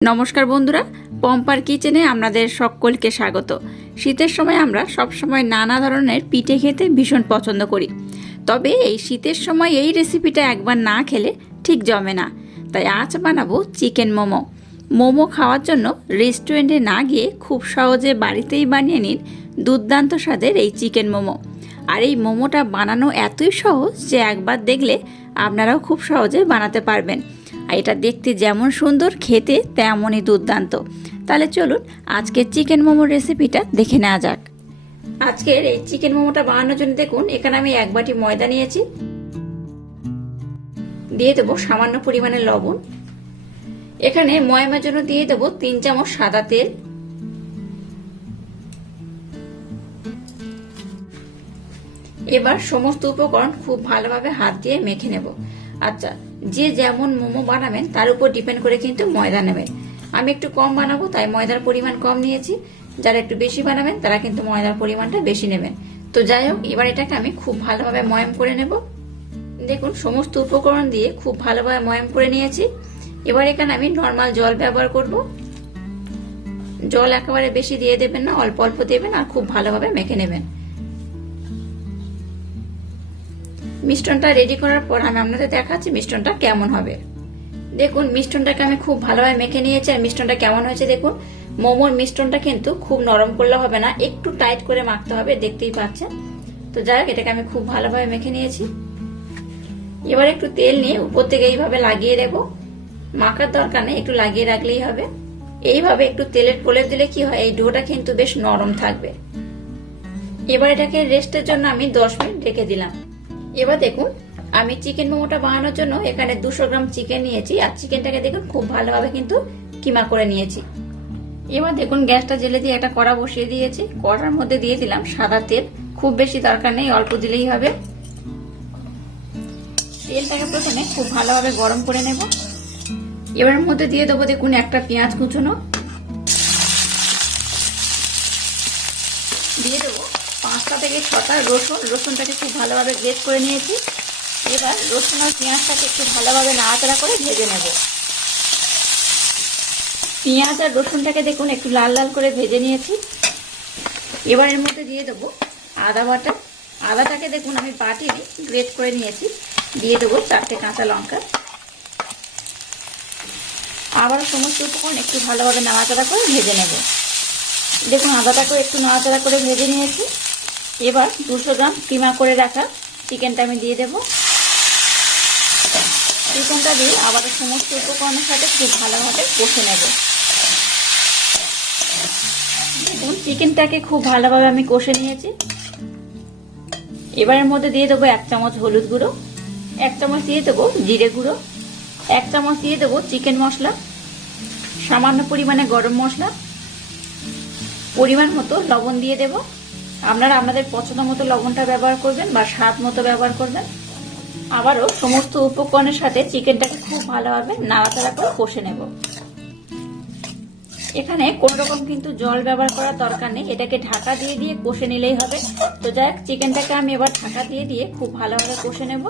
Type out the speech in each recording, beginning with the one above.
নমস্কার বন্ধুরা, পম্পার কিচেনে আপনাদের সকলকে স্বাগত। শীতের সময় আমরা সব সময় নানা ধরনের পিঠে খেতে ভীষণ পছন্দ করি। তবে এই শীতের সময় এই রেসিপিটা একবার না খেলে ঠিক জমে না। তাই আজ বানাবো চিকেন মোমো। মোমো খাওয়ার জন্য রেস্টুরেন্টে না গিয়ে খুব সহজে বাড়িতেই বানিয়ে নিন দুর্দান্ত স্বাদের এই চিকেন মোমো। আর এই মোমোটা বানানো এতই সহজ যে একবার দেখলে আপনারাও খুব সহজে বানাতে পারবেন। আর এটা দেখতে যেমন সুন্দর, খেতে তেমনই দুর্দান্ত। তাহলে চলুন আজকের চিকেন মোমোর রেসিপিটা দেখে নেওয়া যাক। আজকের এই চিকেন মোমোটা বানানোর জন্য দেখুন, এখানে আমি এক বাটি ময়দা নিয়েছি। দিয়ে দেবো সামান্য পরিমাণে লবণ। এখানে ময়মার জন্য দিয়ে দেবো তিন চামচ সাদা তেল। এবার সমস্ত উপকরণ খুব ভালোভাবে হাত দিয়ে মেখে নেব। আচ্ছা যে যেমন মোমো বানাবেন, তার উপর ডিপেন্ড করে কিন্তু ময়দা নেবেন। আমি একটু কম বানাবো, তাই ময়দার পরিমাণ কম নিয়েছি। যারা একটু বেশি বানাবেন, তারা কিন্তু ময়দার পরিমাণটা বেশি নেবেন। তো যাই হোক, এবার এটাকে আমি খুব ভালোভাবে ময়াম করে নেব। দেখুন, সমস্ত উপকরণ দিয়ে খুব ভালোভাবে ময়াম করে নিয়েছি। এবার এখানে আমি নর্মাল জল ব্যবহার করব। জল একেবারে বেশি দিয়ে দেবেন না, অল্প অল্প দেবেন আর খুব ভালোভাবে মেখে নেবেন। মিষ্টনটা রেডি করার পর আমি আপনাদের দেখাচ্ছি মিষ্টনটা কেমন হবে। দেখুন, মিষ্টনটাকে আমি খুব ভালোভাবে মেখে নিয়েছি আর মিষ্টনটা কেমন হয়েছে দেখুন। মোমোর মিষ্টনটা কিন্তু খুব নরম করলে হবে না, একটু টাইট করে মাখতে হবে, দেখতেই পাচ্ছেন। তো যাই হোক, এটাকে আমি খুব ভালোভাবে মেখে নিয়েছি। এবার একটু তেল নিয়ে উপর থেকে এইভাবে লাগিয়ে দেব। মাখার দরকার নেই, একটু লাগিয়ে রাখলেই হবে। এইভাবে একটু তেলের প্রলেপ দিলে কি হয়, এই ডোটা কিন্তু বেশ নরম থাকবে। এবার এটাকে রেস্টের জন্য আমি দশ মিনিট রেখে দিলাম। এবার দেখুন, আমি চিকেন মোমোটা বানানোর জন্য এখানে দুশো গ্রাম চিকেন নিয়েছি, আর চিকেনটাকে দেখুন খুব ভালোভাবে কিন্তু কিমা করে নিয়েছি। এবার দেখুন, গ্যাসটা জেলে দিয়ে একটা কড়া বসিয়ে দিয়েছি। কড়ার মধ্যে দিয়ে দিলাম সাদা তেল, খুব বেশি দরকার নেই, অল্প দিলেই হবে। তেলটাকে প্রথমে খুব ভালোভাবে গরম করে নেব। এবার মধ্যে দিয়ে দেবো দেখুন একটা পেঁয়াজ কুচুনো। দিয়ে দেবো পাঁচটা থেকে ছটা রসুন, রসুনটাকে খুব ভালোভাবে গ্রেট করে নিয়েছি। এবার রসুন আর পেঁয়াজটাকে একটু ভালোভাবে নাড়াচাড়া করে ভেজে নেব। পেঁয়াজ আর রসুনটাকে দেখুন, একটু লাল লাল করে ভেজে নিয়েছি। এবার এর মধ্যে দিয়ে দেবো আদা বাটা। আদাটাকে দেখুন, আমি বাটিনি গ্রেট করে নিয়েছি। দিয়ে দেবো চারটে কাঁচা লঙ্কা। আবার সমস্ত উপকরণ একটু ভালোভাবে নাড়াচাড়া করে ভেজে নেব। দেখুন, আদাটাকেও একটু নাড়াচাড়া করে ভেজে নিয়েছি। এবার দুশো গ্রাম কিমা করে রাখা চিকেনটা আমি দিয়ে দেব। চিকেনটা দিয়ে আবার সমস্ত উপকরণের সাথে খুব ভালোভাবে কষে নেব। দেখুন, চিকেনটাকে খুব ভালোভাবে আমি কষে নিয়েছি। এবারের মধ্যে দিয়ে দেবো এক চামচ হলুদ গুঁড়ো, এক চামচ দিয়ে দেবো জিরে গুঁড়ো, এক চামচ দিয়ে দেবো চিকেন মশলা, সামান্য পরিমাণে গরম মশলা, পরিমাণ মতো লবণ দিয়ে দেব। আপনারা আপনাদের পছন্দ মতো লবণটা ব্যবহার করবেন বা স্বাদ মতো ব্যবহার করবেন। আবারও সমস্ত উপকরণের সাথে চিকেনটাকে খুব ভালোভাবে নাড়াচাড়া করে কষে নেব। এখানে কোন রকম কিন্তু জল ব্যবহার করার দরকার নেই। এটাকে ঢাকা দিয়ে দিয়ে কষে নিলেই হবে। তো যাই চিকেনটাকে আমি এবার ঢাকা দিয়ে দিয়ে খুব ভালোভাবে কষে নেব।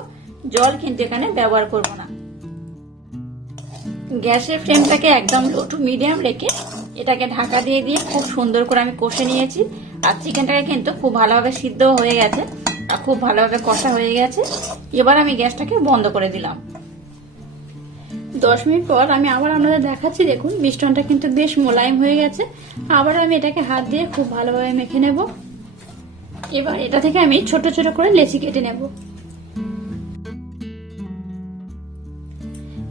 জল কিন্তু এখানে ব্যবহার করব না। গ্যাসের ফ্লেমটাকে একদম লো টু মিডিয়াম রেখে এটাকে ঢাকা দিয়ে দিয়ে খুব সুন্দর করে আমি কষে নিয়েছি। আর চিকেনটাকে কিন্তু খুব ভালোভাবে সিদ্ধ হয়ে গেছে আর খুব ভালোভাবে কষা হয়ে গেছে। এবার আমি গ্যাসটাকে বন্ধ করে দিলাম। দশ মিনিট পর আমি আবার আপনাদের দেখাচ্ছি, দেখুন, মিষ্টনটা কিন্তু বেশ মোলায়েম হয়ে গেছে। আবার আমি এটাকে হাত দিয়ে খুব ভালোভাবে মেখে নেব। এবার এটা থেকে আমি ছোট ছোট করে লেচি কেটে নেব।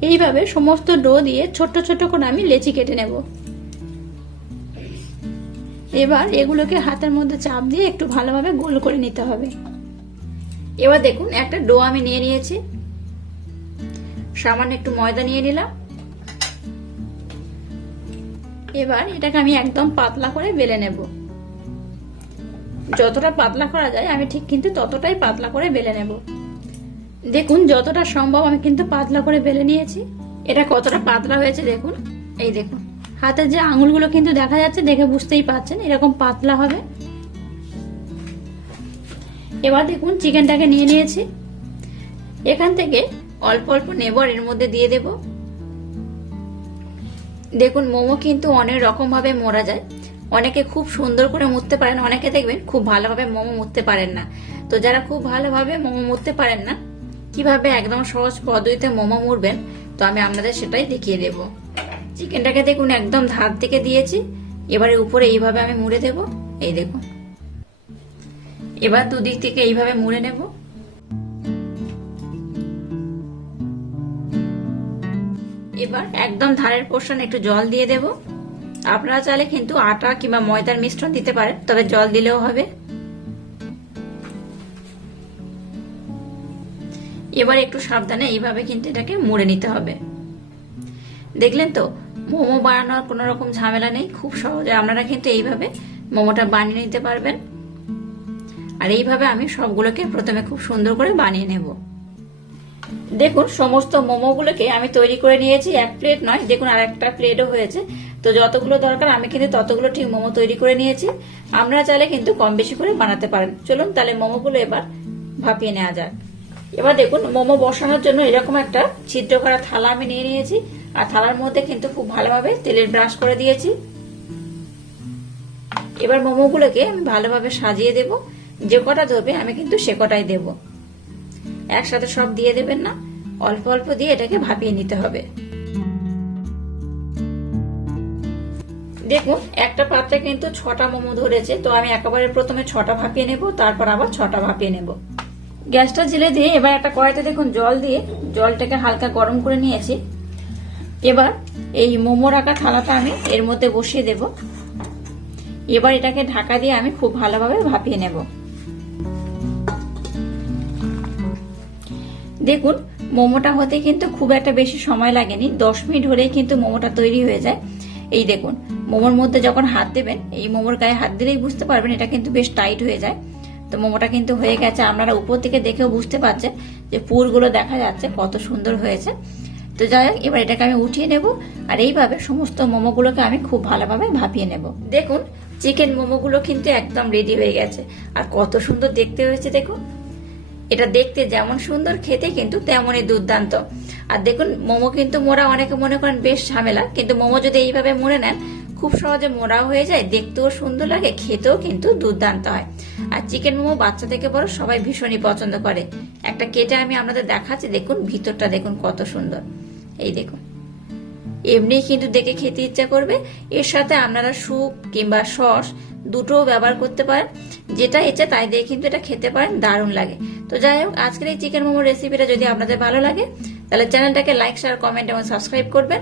এইভাবে সমস্ত ডো দিয়ে ছোট ছোট করে আমি লেচি কেটে নেব। এবার এগুলোকে হাতের মধ্যে চাপ দিয়ে একটু ভালোভাবে গোল করে নিতে হবে। এবার দেখুন, একটা ডো আমি নিয়ে নিয়েছি। সামান্য একটু ময়দা নিয়ে নিলাম। এবার এটাকে আমি একদম পাতলা করে বেলে নেব। যতটা পাতলা করা যায়, আমি ঠিক কিন্তু ততটাই পাতলা করে বেলে নেব। দেখুন, যতটা সম্ভব আমি কিন্তু পাতলা করে বেলে নিয়েছি। এটা কতটা পাতলা হয়েছে দেখুন। এই দেখুন, হাতের যে আঙুলগুলো কিন্তু দেখা যাচ্ছে, দেখে বুঝতেই পাচ্ছেন এরকম পাতলা হবে। এবার দেখুন, চিকেনটাকে নিয়ে নিয়েছি। এখান থেকে অল্প অল্প নেবর এর মধ্যে দিয়ে দেব। দেখুন, মোমো কিন্তু অনেক রকম ভাবে মোড়া যায়। অনেকে খুব সুন্দর করে মুড়তে পারেন, অনেকে দেখবেন খুব ভালোভাবে মোমো মুড়তে পারেন না। তো যারা খুব ভালোভাবে মোমো মুড়তে পারেন না কীভাবে একদম সহজ পদ্ধতিতে মোমো মুড়বেন, তো আমি আপনাদের সেটাই দেখিয়ে দেব। চিকেনটাকে দেখুন, একদম ধার থেকে দিয়েছি। এবারে উপরে এইভাবে আমি মুড়ে দেব। এই দেখুন। এবার দুদিক থেকে এইভাবে মুড়ে নেব। এবার একদম ধারের পোর্শন একটু জল দিয়ে দেব। আপনারা চাইলে কিন্তু আটা কিংবা ময়দার মিশ্রণ দিতে পারেন, তবে জল দিলেও হবে। এবার একটু সাবধানে এইভাবে কিন্তু এটাকে মুড়ে নিতে হবে। দেখলেন তো, মোমো বানানোর কোনো রকম ঝামেলা নেই, খুব সহজে আপনারা কিন্তু এইভাবে মোমোটা বানিয়ে নিতে পারবেন। আর এইভাবে আমি সবগুলোকে প্রথমে খুব সুন্দর করে বানিয়ে নেব। দেখুন, সমস্ত মোমোগুলোকে আমি তৈরি করে নিয়েছি, এক প্লেট নয়, দেখুন আর একটা প্লেটও হয়েছে। তো যতগুলো দরকার, আমি কিন্তু ততগুলো ঠিক মোমো তৈরি করে নিয়েছি। আপনারা চাইলে কিন্তু কম বেশি করে বানাতে পারেন। চলুন তাহলে মোমোগুলো এবার ভাপিয়ে নেওয়া যাক। এবার দেখুন, মোমো বসানোর জন্য এরকম একটা ছিদ্র করা থালা আমি নিয়ে নিয়েছি। আর থালার মধ্যে কিন্তু খুব ভালোভাবে তেলের ব্রাশ করে দিয়েছি। এবার মোমোগুলোকে আমি ভালোভাবে সাজিয়ে দেব। যে কটা ধরবে আমি কিন্তু সে কটাই দেব। একসাথে সব দিয়ে দেবেন না। অল্প অল্প দিয়ে এটাকে ভাপিয়ে নিতে হবে। দেখুন, একটা পাত্রে কিন্তু ছটা মোমো ধরেছে। তো আমি একেবারে প্রথমে ছটা ভাপিয়ে নেব, তারপর আবার ছটা ভাপিয়ে নেব। গ্যাসটা জেলে দিয়ে এবার একটা কড়াইতে দেখুন জল দিয়ে জলটাকে হালকা গরম করে নিয়েছি। এবার এই মোমো রাখা থালাটা আমি এর মধ্যে বসিয়ে দেব। এবার এটাকে ঢাকা দিয়ে আমি খুব ভালোভাবে ভাপিয়ে নেব। দেখুন, মোমোটা হতে কিন্তু খুব একটা বেশি সময় লাগেনি। দশ মিনিট হলেই কিন্তু মোমোটা তৈরি হয়ে যায়। এই দেখুন, মোমোর মধ্যে যখন হাত দেবেন, এই মোমোর গায়ে হাত দিলেই বুঝতে পারবেন এটা কিন্তু বেশ টাইট হয়ে যায়। তো মোমোটা কিন্তু হয়ে গেছে। আপনারা উপর থেকে দেখেও বুঝতে পারছেন যে পুরগুলো দেখা যাচ্ছে, কত সুন্দর হয়েছে। তো যাই হোক, এবার এটাকে আমি উঠিয়ে নেব আর এইভাবে সমস্ত মোমোগুলোকে আমি খুব ভালোভাবে ভাপিয়ে নেব। দেখুন চিকেন মোমোগুলো কিন্তু একদম রেডি হয়ে গেছে। আর কত সুন্দর দেখতে হয়েছে, দেখুন। এটা দেখতে যেমন সুন্দর, খেতে কিন্তু তেমনই দুর্দান্ত। আর দেখুন, মোমো কিন্তু মোরা অনেকে মনে করেন বেশ ঝামেলা, কিন্তু মোমো যদি এইভাবে মনে নেন খুব সহজে মোড়াও হয়ে যায়, দেখতেও সুন্দর লাগে, খেতেও কিন্তু দুর্দান্ত হয়। আর চিকেন মোমো বাচ্চা থেকে বড় সবাই ভীষণই পছন্দ করে। একটা কেটে আমি আপনাদের দেখাচ্ছি, দেখুন, ভিতরটা দেখুন কত সুন্দর। এই দেখুন। এমনি কিন্তু দেখে খেতে ইচ্ছা করবে। এর সাথে আপনারা স্যুপ কিংবা সস দুটোও ব্যবহার করতে পারেন। যেটা ইচ্ছে তাই দিয়ে কিন্তু এটা খেতে পারেন, দারুণ লাগে। তো যাই হোক, আজকের এই চিকেন মোমো রেসিপিটা যদি আপনাদের ভালো লাগে, তাহলে চ্যানেলটাকে লাইক শেয়ার কমেন্ট এবং সাবস্ক্রাইব করবেন।